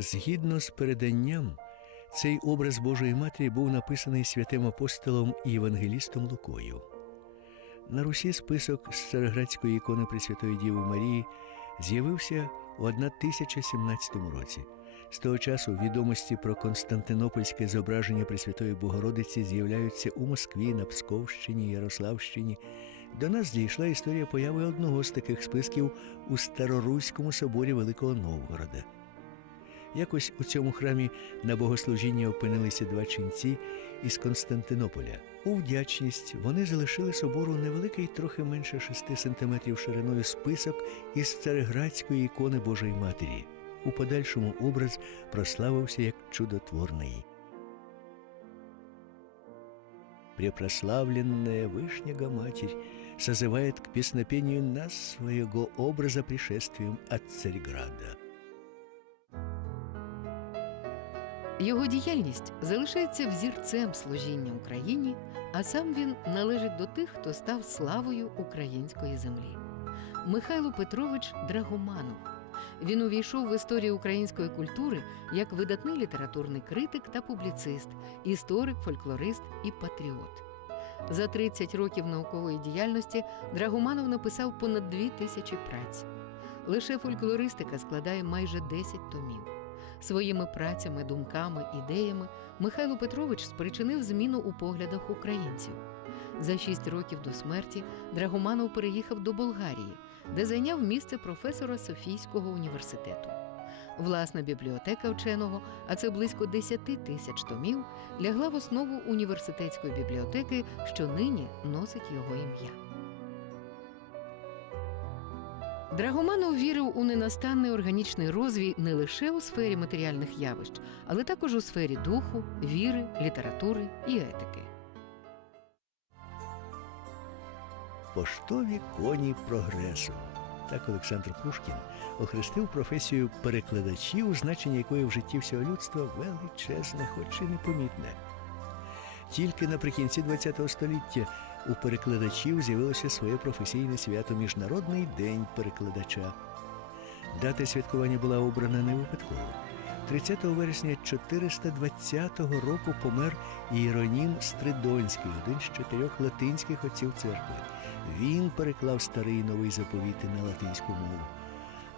Згідно з переданням, цей образ Божої Матері був написаний святим апостолом і євангелістом Лукою. На Русі список з Цареградської ікони Пресвятої Діви Марії з'явився у 1017 році. З того часу відомості про Константинопольське зображення Пресвятої Богородиці з'являються у Москві, на Псковщині, Ярославщині. До нас дійшла історія появи одного з таких списків у Староруському соборі Великого Новгорода. Якось у цьому храмі на богослужінні опинилися два ченці із Константинополя. У вдячність вони залишили собору невеликий, трохи менше 6 сантиметрів шириною список із цареградської ікони Божої Матері. У подальшому образ прославився як чудотворний. Препрославленная Вышняга Матерь созывает к песнопению нас своего образа пришествием от Царьграда. Його діяльність залишається взірцем служіння Україні, а сам він належить до тих, хто став славою української землі. Михайло Петрович Драгоманов. Він увійшов в історію української культури як видатний літературний критик та публіцист, історик, фольклорист і патріот. За 30 років наукової діяльності Драгоманов написав понад дві тисячі праць. Лише фольклористика складає майже 10 томів. Своїми працями, думками, ідеями Михайло Петрович спричинив зміну у поглядах українців. За шість років до смерті Драгоманов переїхав до Болгарії, де зайняв місце професора Софійського університету. Власна бібліотека вченого, а це близько 10 тисяч томів, лягла в основу університетської бібліотеки, що нині носить його ім'я. Драгоманов вірив у ненастанний органічний розвій не лише у сфері матеріальних явищ, але також у сфері духу, віри, літератури і етики. Поштові коні прогресу. Так Олександр Пушкін охрестив професію перекладачів, значення якої в житті всього людства величезне, хоч і непомітне. Тільки наприкінці ХХ століття у перекладачів з'явилося своє професійне свято Міжнародний день перекладача. Дата святкування була обрана не випадково. 30 вересня 420 року помер Іеронім Стридонський, один з чотирьох латинських отців церкви. Він переклав старий новий заповіти на латинську мову.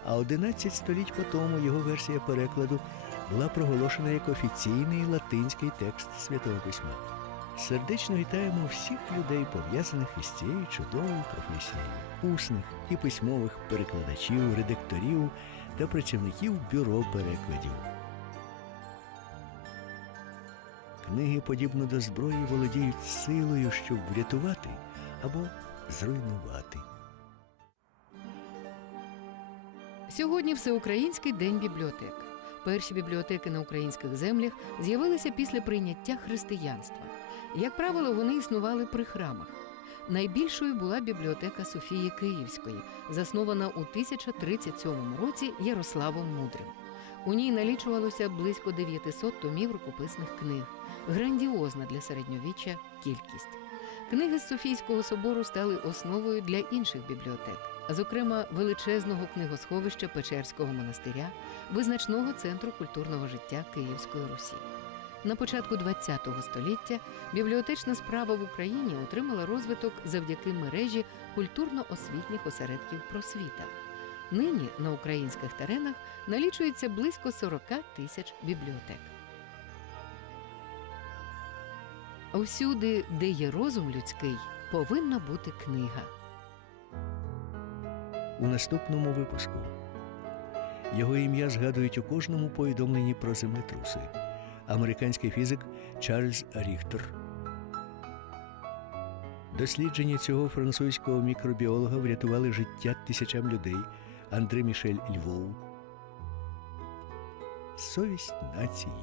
А 11 століть по тому його версія перекладу була проголошена як офіційний латинський текст Святого Письма. Сердечно вітаємо всіх людей, пов'язаних із цією чудовою професією, усних і письмових перекладачів, редакторів та працівників бюро перекладів. Книги, подібно до зброї, володіють силою, щоб врятувати або зруйнувати. Сьогодні Всеукраїнський день бібліотек. Перші бібліотеки на українських землях з'явилися після прийняття християнства. Як правило, вони існували при храмах. Найбільшою була бібліотека Софії Київської, заснована у 1037 році Ярославом Мудрим. У ній налічувалося близько 900 томів рукописних книг, грандіозна для середньовіччя кількість. Книги з Софійського собору стали основою для інших бібліотек, зокрема величезного книгосховища Печерського монастиря, визначного центру культурного життя Київської Русі. На початку ХХ століття бібліотечна справа в Україні отримала розвиток завдяки мережі культурно-освітніх осередків просвіта. Нині на українських теренах налічується близько 40 тисяч бібліотек. Усюди, де є розум людський, повинна бути книга. У наступному випуску його ім'я згадують у кожному повідомленні про землетруси. Американський фізик Чарльз Ріхтер. Дослідження цього французького мікробіолога врятували життя тисячам людей. Андре Мішель Львов. Совість нації.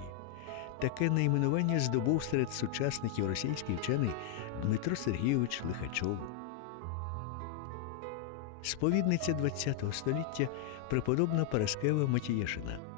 Таке найменування здобув серед сучасників російський вчений Дмитро Сергійович Лихачов. Сповідниця ХХ століття преподобна Параскева Матієшина.